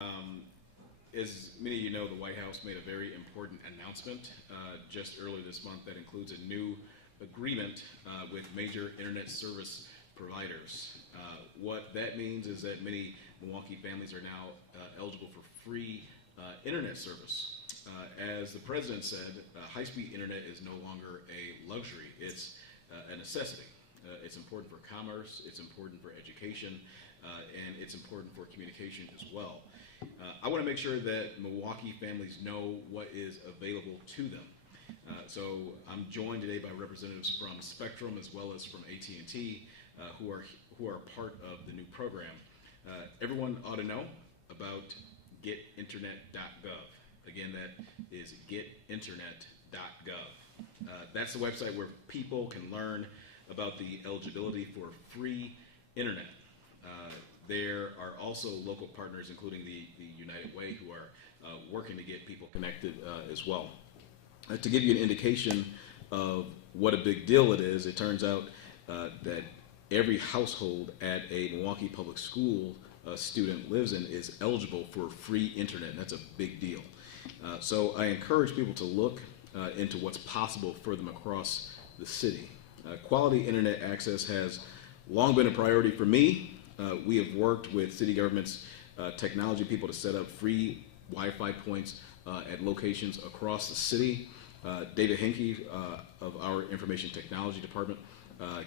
As many of you know, the White House made a very important announcement just earlier this month that includes a new agreement with major internet service providers. What that means is that many Milwaukee families are now eligible for free internet service. As the president said, high-speed internet is no longer a luxury, it's a necessity. It's important for commerce, it's important for education, and it's important for communication as well. I want to make sure that Milwaukee families know what is available to them. So I'm joined today by representatives from Spectrum as well as from AT&T who are part of the new program. Everyone ought to know about getinternet.gov. Again, that is getinternet.gov. That's the website where people can learn about the eligibility for free internet. There are also local partners, including the United Way, who are working to get people connected as well. To give you an indication of what a big deal it is, it turns out that every household at a Milwaukee public school student lives in is eligible for free internet, and that's a big deal. So I encourage people to look into what's possible for them across the city. Quality internet access has long been a priority for me. We have worked with city government's technology people to set up free Wi-Fi points at locations across the city. David Henke of our Information Technology Department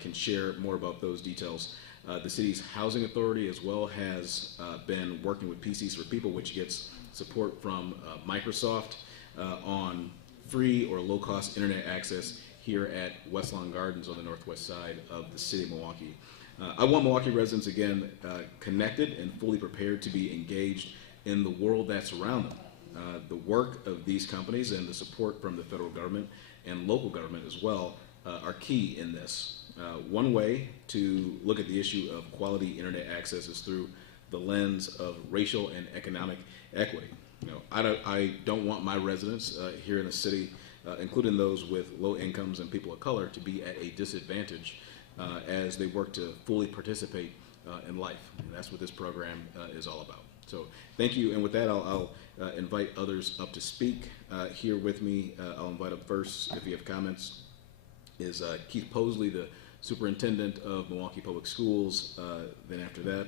can share more about those details. The city's housing authority as well has been working with PCs for People, which gets support from Microsoft on free or low-cost internet access here at West Lawn Gardens on the northwest side of the city of Milwaukee. I want Milwaukee residents, again, connected and fully prepared to be engaged in the world that's around them. The work of these companies and the support from the federal government and local government as well are key in this. One way to look at the issue of quality internet access is through the lens of racial and economic equity. You know, I don't want my residents here in the city, including those with low incomes and people of color, to be at a disadvantage as they work to fully participate in life. And that's what this program is all about. So thank you, and with that, I'll invite others up to speak. Here with me, I'll invite up first, if you have comments, is Keith Posley, the superintendent of Milwaukee Public Schools. Then after that,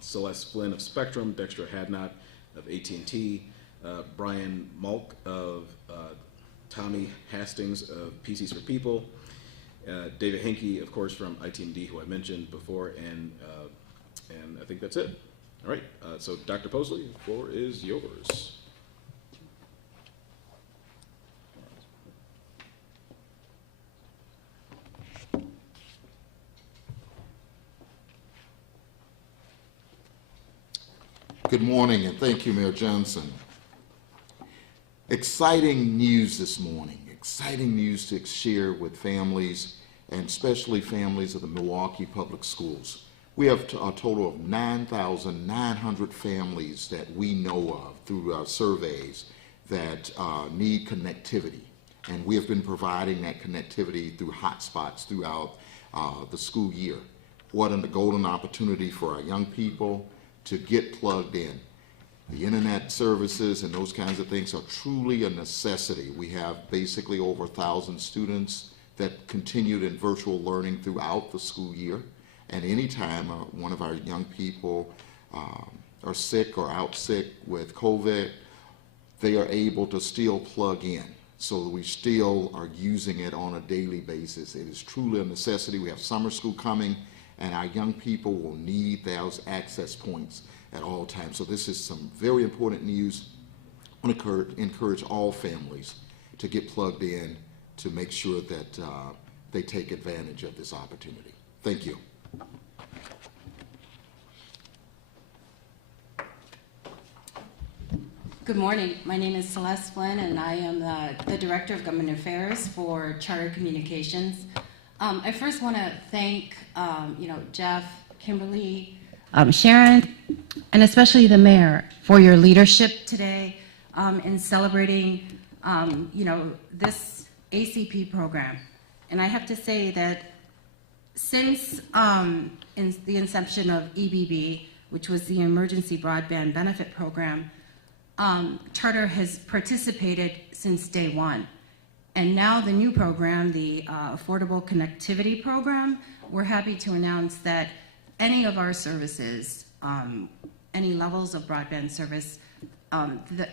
Celeste Flynn of Spectrum, Dexter Hadnot of AT&T, Brian Malk of Tommy Hastings of PCs for People, David Henke, of course, from ITMD, who I mentioned before, and I think that's it. All right, so Dr. Posley, the floor is yours. Good morning, and thank you, Mayor Johnson. Exciting news this morning. Exciting news to share with families, and especially families of the Milwaukee Public Schools. We have a total of 9,900 families that we know of through our surveys that need connectivity. And we have been providing that connectivity through hotspots throughout the school year. What a golden opportunity for our young people to get plugged in. The internet services and those kinds of things are truly a necessity. We have basically over 1,000 students that continued in virtual learning throughout the school year. And anytime one of our young people are sick or out sick with COVID, they are able to still plug in. So we still are using it on a daily basis. It is truly a necessity. We have summer school coming, and our young people will need those access points at all times. So this is some very important news. I want to encourage all families to get plugged in to make sure that they take advantage of this opportunity. Thank you. Good morning. My name is Celeste Flynn, and I am the Director of Government Affairs for Charter Communications. I first want to thank Jeff, Kimberly, Sharon, and especially the mayor for your leadership today in celebrating this ACP program. And I have to say that since the inception of EBB, which was the Emergency Broadband Benefit Program, Charter has participated since day one. And now the new program, the Affordable Connectivity Program, we're happy to announce that any of our services, any levels of broadband service,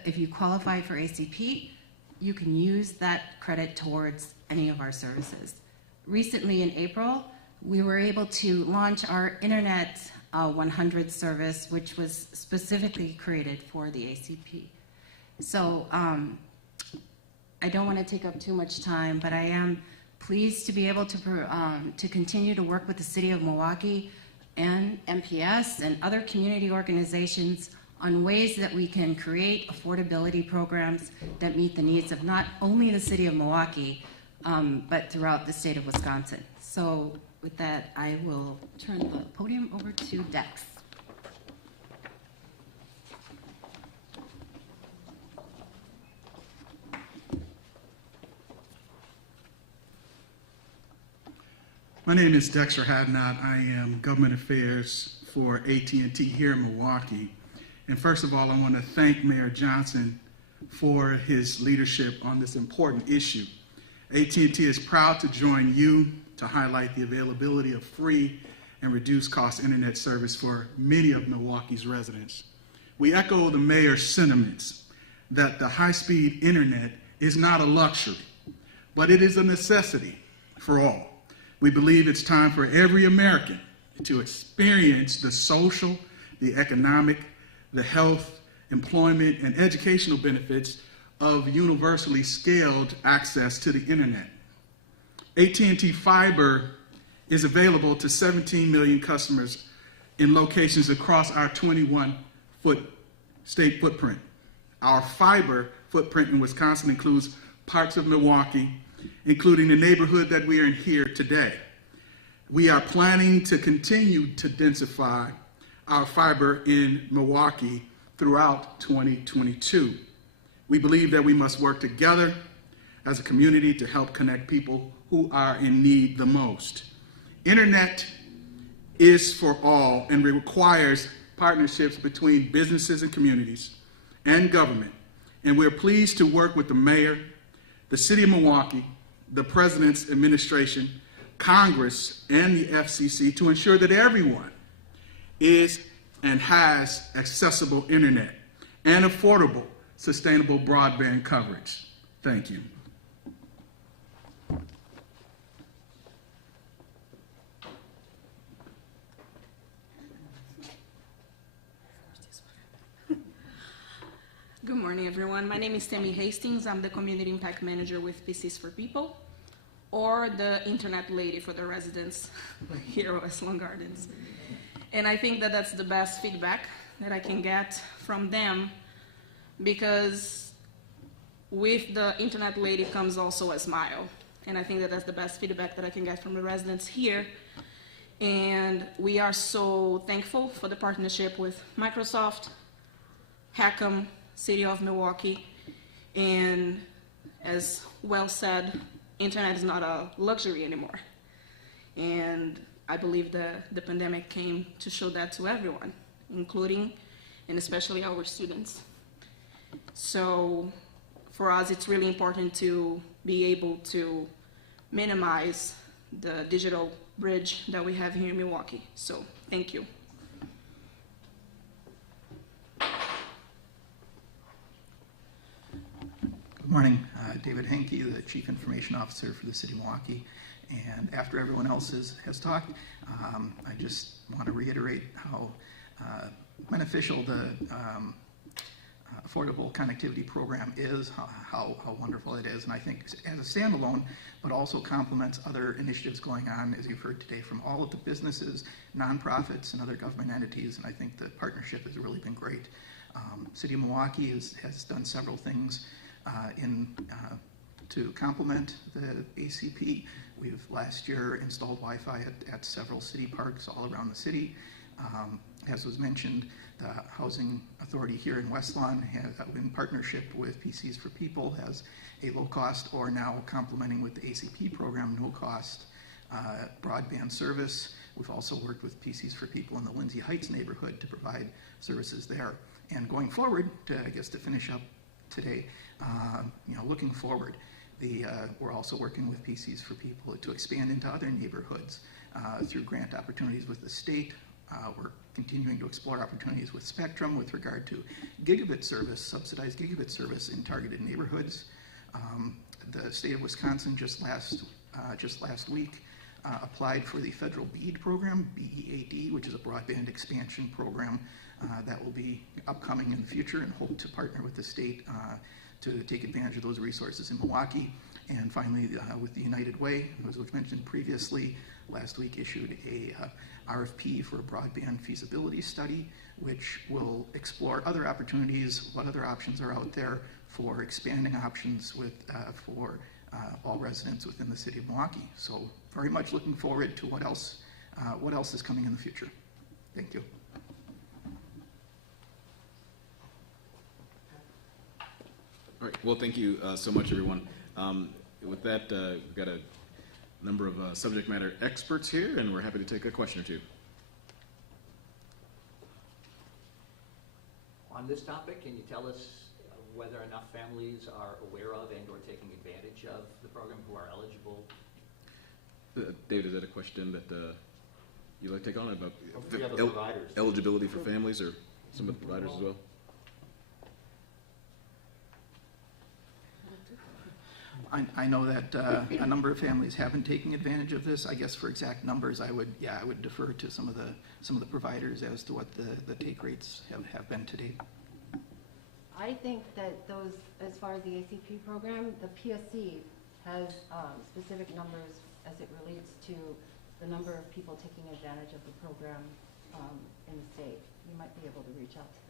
if you qualify for ACP, you can use that credit towards any of our services. Recently in April, we were able to launch our Internet 100 service, which was specifically created for the ACP. So I don't want to take up too much time, but I am pleased to be able to continue to work with the City of Milwaukee and MPS and other community organizations on ways that we can create affordability programs that meet the needs of not only the City of Milwaukee, but throughout the state of Wisconsin. So with that, I will turn the podium over to Dex. My name is Dexter Hadnot. I am Government Affairs for AT&T here in Milwaukee. And first of all, I want to thank Mayor Johnson for his leadership on this important issue. AT&T is proud to join you to highlight the availability of free and reduced cost internet service for many of Milwaukee's residents. We echo the mayor's sentiments that the high-speed internet is not a luxury, but it is a necessity for all. We believe it's time for every American to experience the social, the economic, the health, employment, and educational benefits of universally scaled access to the internet. AT&T Fiber is available to 17 million customers in locations across our 21-state footprint. Our fiber footprint in Wisconsin includes parts of Milwaukee, including the neighborhood that we are in here today. We are planning to continue to densify our fiber in Milwaukee throughout 2022. We believe that we must work together as a community to help connect people who are in need the most. Internet is for all and requires partnerships between businesses and communities and government. And we're pleased to work with the mayor, the City of Milwaukee, the President's administration, Congress, and the FCC to ensure that everyone is and has accessible internet and affordable, sustainable broadband coverage. Thank you. Good morning, everyone. My name is Tammy Hastings. I'm the Community Impact Manager with PCs for People, or the Internet Lady for the residents here at West Lawn Gardens. And I think that that's the best feedback that I can get from them, because with the Internet Lady comes also a smile. And I think that that's the best feedback that I can get from the residents here. And we are so thankful for the partnership with Microsoft, Hackham, City of Milwaukee, and as well said, internet is not a luxury anymore. And I believe the pandemic came to show that to everyone, including and especially our students. So for us, it's really important to be able to minimize the digital bridge that we have here in Milwaukee. So thank you. Good morning, David Henke, the Chief Information Officer for the City of Milwaukee. And after everyone else has talked, I just want to reiterate how beneficial the Affordable Connectivity Program is, how wonderful it is, and I think as a standalone, but also complements other initiatives going on, as you've heard today, from all of the businesses, nonprofits, and other government entities, and I think the partnership has really been great. City of Milwaukee has done several things to complement the ACP. We've last year installed Wi-Fi at several city parks all around the city. As was mentioned, the Housing Authority here in West Lawn, in partnership with PCs for People, has a low-cost, or now complementing with the ACP program, no-cost broadband service We've also worked with PCs for People in the Lindsay Heights neighborhood to provide services there. And going forward, to finish up today, looking forward, we're also working with PCs for People to expand into other neighborhoods through grant opportunities with the state. We're continuing to explore opportunities with Spectrum with regard to gigabit service, subsidized gigabit service in targeted neighborhoods. The state of Wisconsin just last week applied for the federal BEAD program, BEAD, which is a broadband expansion program that will be upcoming in the future, and hope to partner with the state to take advantage of those resources in Milwaukee. And finally, with the United Way, as was mentioned previously, last week issued a RFP for a broadband feasibility study, which will explore other opportunities, what other options are out there for expanding options for all residents within the city of Milwaukee. So very much looking forward to what else is coming in the future. Thank you. All right. Well, thank you so much, everyone. With that, we've got a number of subject matter experts here, and we're happy to take a question or two. On this topic, can you tell us whether enough families are aware of and or taking advantage of the program who are eligible? David, is that a question that you'd like to take on about The other providers. eligibility for families, or some of the providers as well? I know that a number of families have been taking advantage of this. I guess for exact numbers, I would defer to some of the providers as to what the take rates have been to date. I think that those, as far as the ACP program, the PSC has specific numbers as it relates to the number of people taking advantage of the program in the state. You might be able to reach out to them.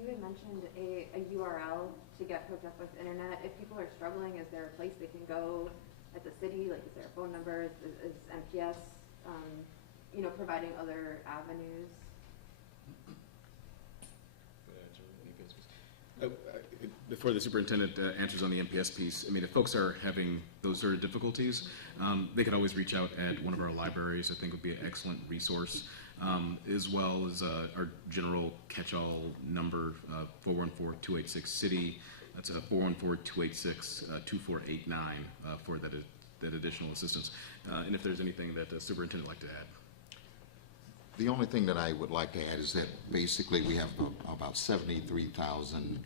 You had mentioned a URL to get hooked up with internet. If people are struggling, is there a place they can go at the city? Like, is there a phone number? Is MPS, providing other avenues? Before the superintendent answers on the MPS piece, I mean, if folks are having those sort of difficulties, they could always reach out at one of our libraries. I think would be an excellent resource, as well as our general catch-all number, 414-286-CITY. That's 414-286-2489 for that additional assistance. And if there's anything that the superintendent would like to add. The only thing that I would like to add is that basically we have about 73,000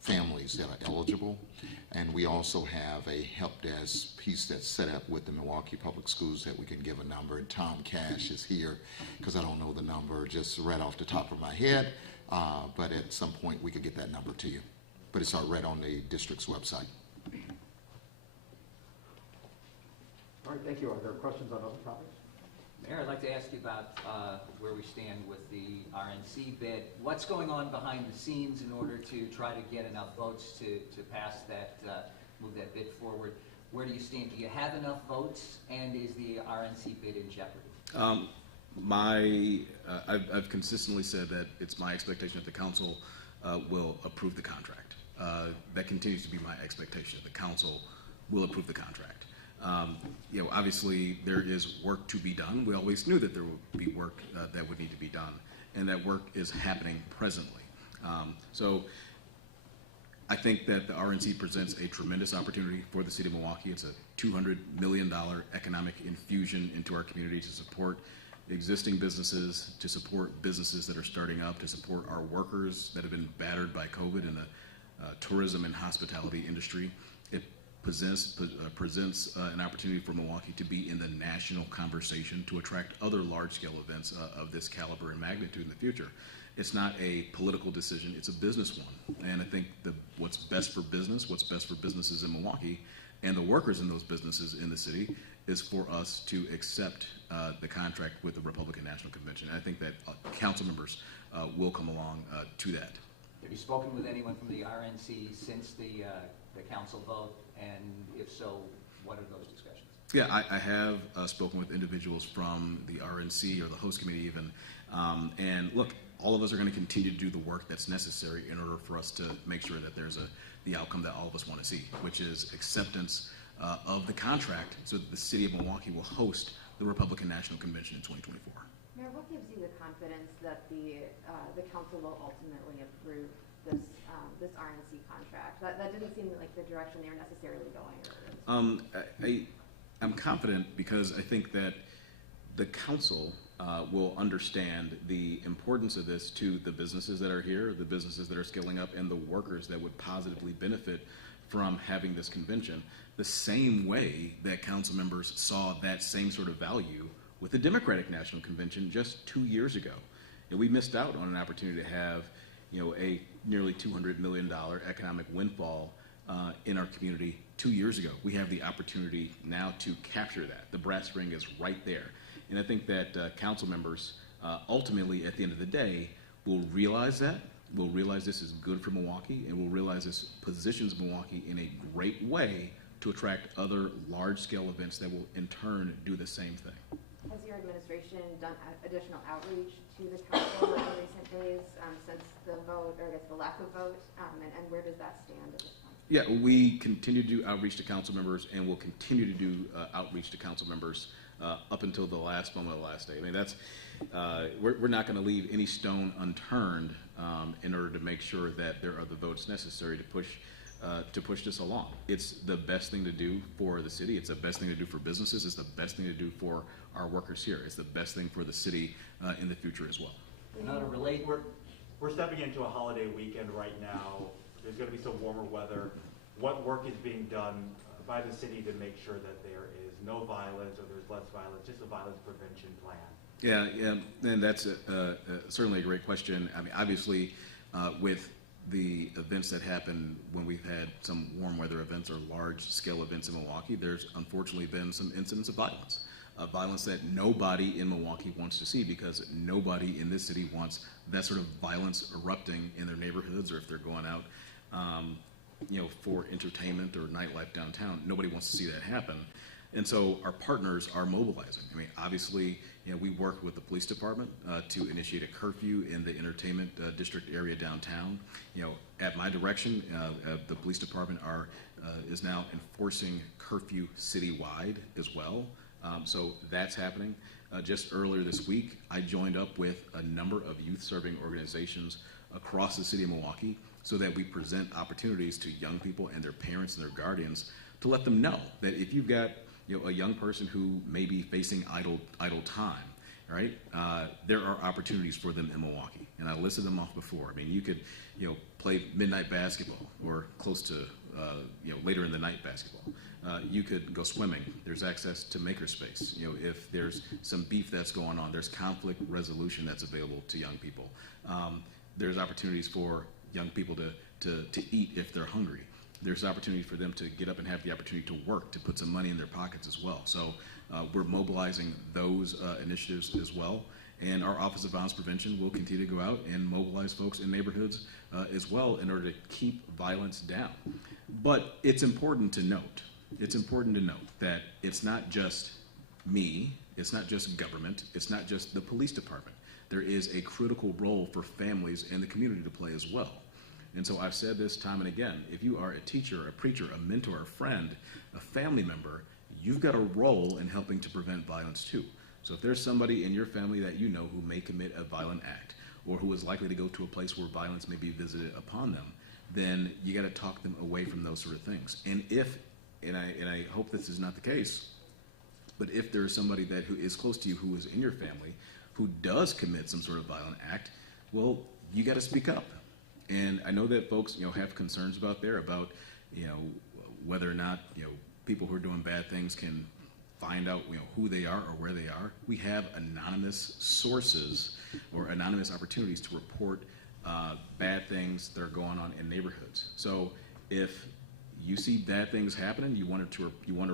families that are eligible, and we also have a help desk piece that's set up with the Milwaukee Public Schools that we can give a number, and Tom Cash is here because I don't know the number just right off the top of my head, but at some point we could get that number to you. But it's right on the district's website. All right, thank you. Are there questions on other topics? Mayor, I'd like to ask you about where we stand with the RNC bid. What's going on behind the scenes in order to try to get enough votes to pass that, move that bid forward? Where do you stand? Do you have enough votes, and is the RNC bid in jeopardy? I've consistently said that it's my expectation that the council will approve the contract. That continues to be my expectation, that the council will approve the contract. Obviously there is work to be done. We always knew that there would be work that would need to be done, and that work is happening presently. So I think that the RNC presents a tremendous opportunity for the city of Milwaukee. It's a $200 million economic infusion into our community to support existing businesses, to support businesses that are starting up, to support our workers that have been battered by COVID in the tourism and hospitality industry. It presents an opportunity for Milwaukee to be in the national conversation, to attract other large-scale events of this caliber and magnitude in the future. It's not a political decision, it's a business one. And I think what's best for business, what's best for businesses in Milwaukee, and the workers in those businesses in the city, is for us to accept the contract with the Republican National Convention. And I think that council members will come along to that. Have you spoken with anyone from the RNC since the council vote? And if so, what are those discussions? Yeah, I have spoken with individuals from the RNC or the host committee even. And look, all of us are going to continue to do the work that's necessary in order for us to make sure that there's the outcome that all of us want to see, which is acceptance of the contract so that the city of Milwaukee will host the Republican National Convention in 2024. Mayor, what gives you the confidence that the council will ultimately approve this this RNC contract? That didn't seem like the direction they were necessarily going. I'm confident because I think that the council will understand the importance of this to the businesses that are here, the businesses that are scaling up, and the workers that would positively benefit from having this convention, the same way that council members saw that same sort of value with the Democratic National Convention just 2 years ago. And we missed out on an opportunity to have, a nearly $200 million economic windfall in our community 2 years ago. We have the opportunity now to capture that. The brass ring is right there. And I think that council members ultimately, at the end of the day, will realize that. We'll realize this is good for Milwaukee, and we'll realize this positions Milwaukee in a great way to attract other large-scale events that will, in turn, do the same thing. Has your administration done additional outreach to the council in recent days since the vote, or I guess the lack of vote, and where does that stand at this point? Yeah, we continue to do outreach to council members, and we'll continue to do outreach to council members up until the last moment of the last day. I mean, that's we're not going to leave any stone unturned in order to make sure that there are the votes necessary to push this along. It's the best thing to do for the city. It's the best thing to do for businesses. It's the best thing to do for our workers here. It's the best thing for the city in the future as well. We're stepping into a holiday weekend right now. There's going to be some warmer weather. What work is being done by the city to make sure that there is no violence or there's less violence, just a violence prevention plan? Yeah, and that's certainly a great question. I mean, obviously, with the events that happen when we've had some warm weather events or large-scale events in Milwaukee, there's unfortunately been some incidents of violence. Violence that nobody in Milwaukee wants to see, because nobody in this city wants that sort of violence erupting in their neighborhoods, or if they're going out for entertainment or nightlife downtown. Nobody wants to see that happen. And so our partners are mobilizing. I mean, obviously, we work with the police department to initiate a curfew in the entertainment district area downtown. At my direction, the police department is now enforcing curfew citywide as well. So that's happening. Just earlier this week, I joined up with a number of youth-serving organizations across the city of Milwaukee so that we present opportunities to young people and their parents and their guardians to let them know that if you've got a young person who may be facing idle time, right? There are opportunities for them in Milwaukee, and I listed them off before. I mean, you could play midnight basketball or close to later in the night basketball. You could go swimming. There's access to makerspace. If there's some beef that's going on, there's conflict resolution that's available to young people. There's opportunities for young people to eat if they're hungry. There's opportunity for them to get up and have the opportunity to work, to put some money in their pockets as well. So we're mobilizing those initiatives as well. And our Office of Violence Prevention will continue to go out and mobilize folks in neighborhoods as well in order to keep violence down. But it's important to note that it's not just me, it's not just government, it's not just the police department. There is a critical role for families and the community to play as well. And so I've said this time and again, if you are a teacher, a preacher, a mentor, a friend, a family member, you've got a role in helping to prevent violence too. So if there's somebody in your family that you know who may commit a violent act, or who is likely to go to a place where violence may be visited upon them, then you got to talk them away from those sort of things. And I hope this is not the case, but if there is somebody who is close to you, who is in your family, who does commit some sort of violent act, well, you got to speak up. And I know that folks, have concerns about whether or not, people who are doing bad things can find out, who they are or where they are. We have anonymous sources or anonymous opportunities to report bad things that are going on in neighborhoods. So if you see bad things happening, you want to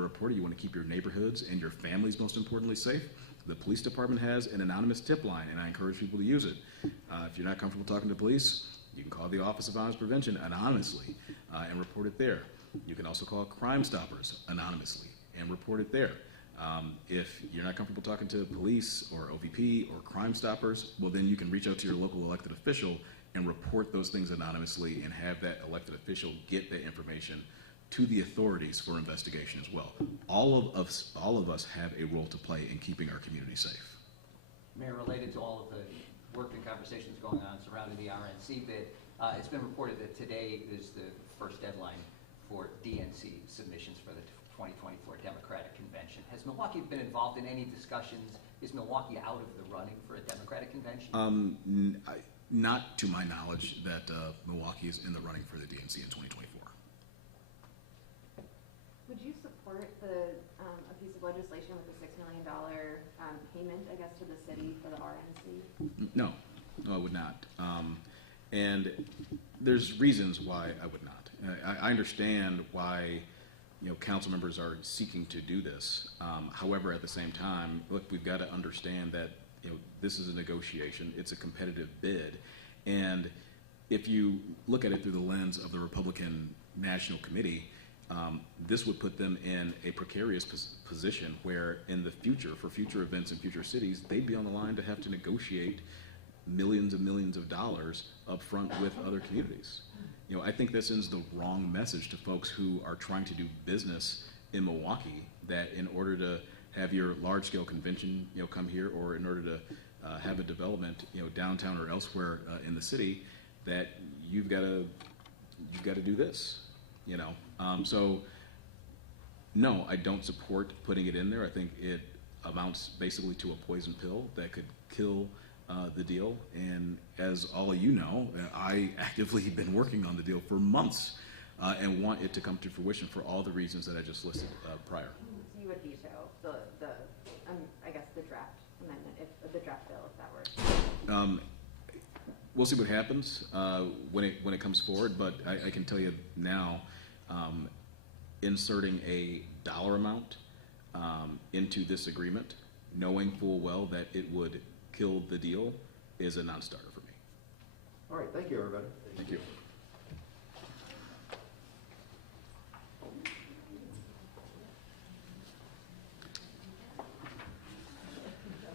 report it, you want to keep your neighborhoods and your families, most importantly, safe, the police department has an anonymous tip line, and I encourage people to use it. If you're not comfortable talking to police, you can call the Office of Violence Prevention anonymously and report it there. You can also call Crime Stoppers anonymously and report it there. If you're not comfortable talking to police or OVP or Crime Stoppers, well, then you can reach out to your local elected official and report those things anonymously and have that elected official get that information to the authorities for investigation as well. All of us have a role to play in keeping our community safe. Mayor, related to all of the work and conversations going on surrounding the RNC bid, it's been reported that today is the first deadline for DNC submissions for the 2024 Democratic Convention. Has Milwaukee been involved in any discussions? Is Milwaukee out of the running for a Democratic convention? Not to my knowledge that Milwaukee is in the running for the DNC in 2024. Would you support a piece of legislation with a $6 million payment, I guess, to the city for the RNC? No, I would not. And there's reasons why I would not. I understand why council members are seeking to do this. However, at the same time, look, we've got to understand that this is a negotiation. It's a competitive bid, and if you look at it through the lens of the Republican National Committee, this would put them in a precarious position where in the future, for future events in future cities, they'd be on the line to have to negotiate millions and millions of dollars up front with other communities. I think this sends the wrong message to folks who are trying to do business in Milwaukee, that in order to have your large-scale convention come here, or in order to have a development downtown or elsewhere in the city, that you've got to do this. So no, I don't support putting it in there. I think it amounts basically to a poison pill that could kill the deal. And as all of you know, I actively have been working on the deal for months and want it to come to fruition for all the reasons that I just listed prior. So you would veto I guess the draft amendment, if the draft bill, if that were. We'll see what happens when it comes forward, but I can tell you now, inserting a dollar amount into this agreement, knowing full well that it would kill the deal, is a non-starter for me. All right, thank you, everybody. Thank you.